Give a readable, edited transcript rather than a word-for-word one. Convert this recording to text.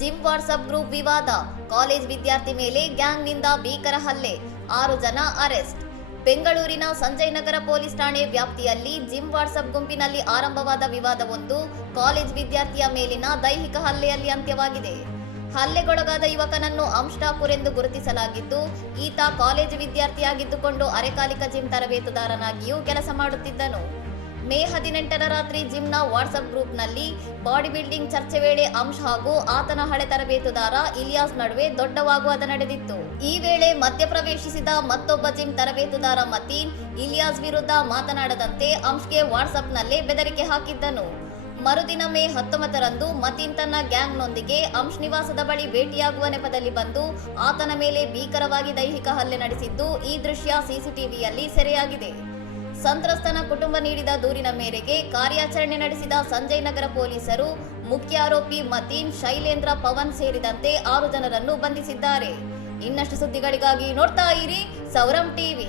Gym WhatsApp group ವಿವಾದ, college ವಿದ್ಯಾರ್ಥಿ ಮೇಲೆ ಗ್ಯಾಂಗ್ನಿಂದ ಭೀಕರ ಹಲ್ಲೆ, 6 ಜನ ಅರೆಸ್ಟ್. ಬೆಂಗಳೂರಿನ ಸಂಜಯ್ ನಗರ ಪೊಲೀಸ್ ಠಾಣೆ ವ್ಯಾಪ್ತಿಯಲ್ಲಿ ಜಿಮ್ ವಾಟ್ಸ್ಆಪ್ ಗುಂಪಿನಲ್ಲಿ ಆರಂಭವಾದ ವಿವಾದವೊಂದು ಕಾಲೇಜ್ ವಿದ್ಯಾರ್ಥಿಯ ಮೇಲಿನ ದೈಹಿಕ ಹಲ್ಲೆಯಲ್ಲಿ ಅಂತ್ಯವಾಗಿದೆ. ಹಲ್ಲೆಗೊಳಗಾದ ಯುವಕನನ್ನು ಅಂಶ್ ಠಾಕೂರ್ ಎಂದು ಗುರುತಿಸಲಾಗಿದ್ದು, ಈತ ಕಾಲೇಜು ವಿದ್ಯಾರ್ಥಿಯಾಗಿದ್ದುಕೊಂಡು ಅರೆಕಾಲಿಕ ಜಿಮ್ ತರಬೇತುದಾರನಾಗಿಯೂ ಕೆಲಸ ಮಾಡುತ್ತಿದ್ದನು. ಮೇ 18ರ ರಾತ್ರಿ ಜಿಮ್ನ ವಾಟ್ಸ್ಆಪ್ ಗ್ರೂಪ್ನಲ್ಲಿ ಬಾಡಿ ಬಿಲ್ಡಿಂಗ್ ಚರ್ಚೆ ವೇಳೆ ಅಂಶ್ ಹಾಗೂ ಆತನ ಹಳೆ ತರಬೇತುದಾರ ಇಲಿಯಾಸ್ ನಡುವೆ ದೊಡ್ಡ ವಾಗ್ವಾದ ನಡೆದಿತ್ತು. ಈ ವೇಳೆ ಮಧ್ಯಪ್ರವೇಶಿಸಿದ ಮತ್ತೊಬ್ಬ ಜಿಮ್ ತರಬೇತುದಾರ ಮತೀನ್ ಇಲಿಯಾಸ್ ವಿರುದ್ಧ ಮಾತನಾಡದಂತೆ ಅಂಶ್ಗೆ ವಾಟ್ಸ್ಆಪ್ನಲ್ಲೇ ಬೆದರಿಕೆ ಹಾಕಿದ್ದನು. ಮರುದಿನ ಮೇ 19ರಂದು ಮತೀನ್ ತನ್ನ ಗ್ಯಾಂಗ್ನೊಂದಿಗೆ ಅಂಶ್ ನಿವಾಸದ ಬಳಿ ಭೇಟಿಯಾಗುವ ನೆಪದಲ್ಲಿ ಬಂದು ಆತನ ಮೇಲೆ ಭೀಕರವಾಗಿ ದೈಹಿಕ ಹಲ್ಲೆ ನಡೆಸಿದ್ದು ಈ ದೃಶ್ಯ ಸಿಸಿಟಿವಿಯಲ್ಲಿ ಸೆರೆಯಾಗಿದೆ. ಸಂತ್ರಸ್ತನ ಕುಟುಂಬ ನೀಡಿದ ದೂರಿನ ಮೇರೆಗೆ ಕಾರ್ಯಾಚರಣೆ ನಡೆಸಿದ ಸಂಜಯ್ ನಗರ ಪೊಲೀಸರು ಮುಖ್ಯ ಆರೋಪಿ ಮತೀನ್, ಶೈಲೇಂದ್ರ, ಪವನ್ ಸೇರಿದಂತೆ 6 ಜನರನ್ನು ಬಂಧಿಸಿದ್ದಾರೆ. ಇನ್ನಷ್ಟು ಸುದ್ದಿಗಳಿಗಾಗಿ ನೋಡ್ತಾ ಇರಿ ಸೌರಂ ಟಿವಿ.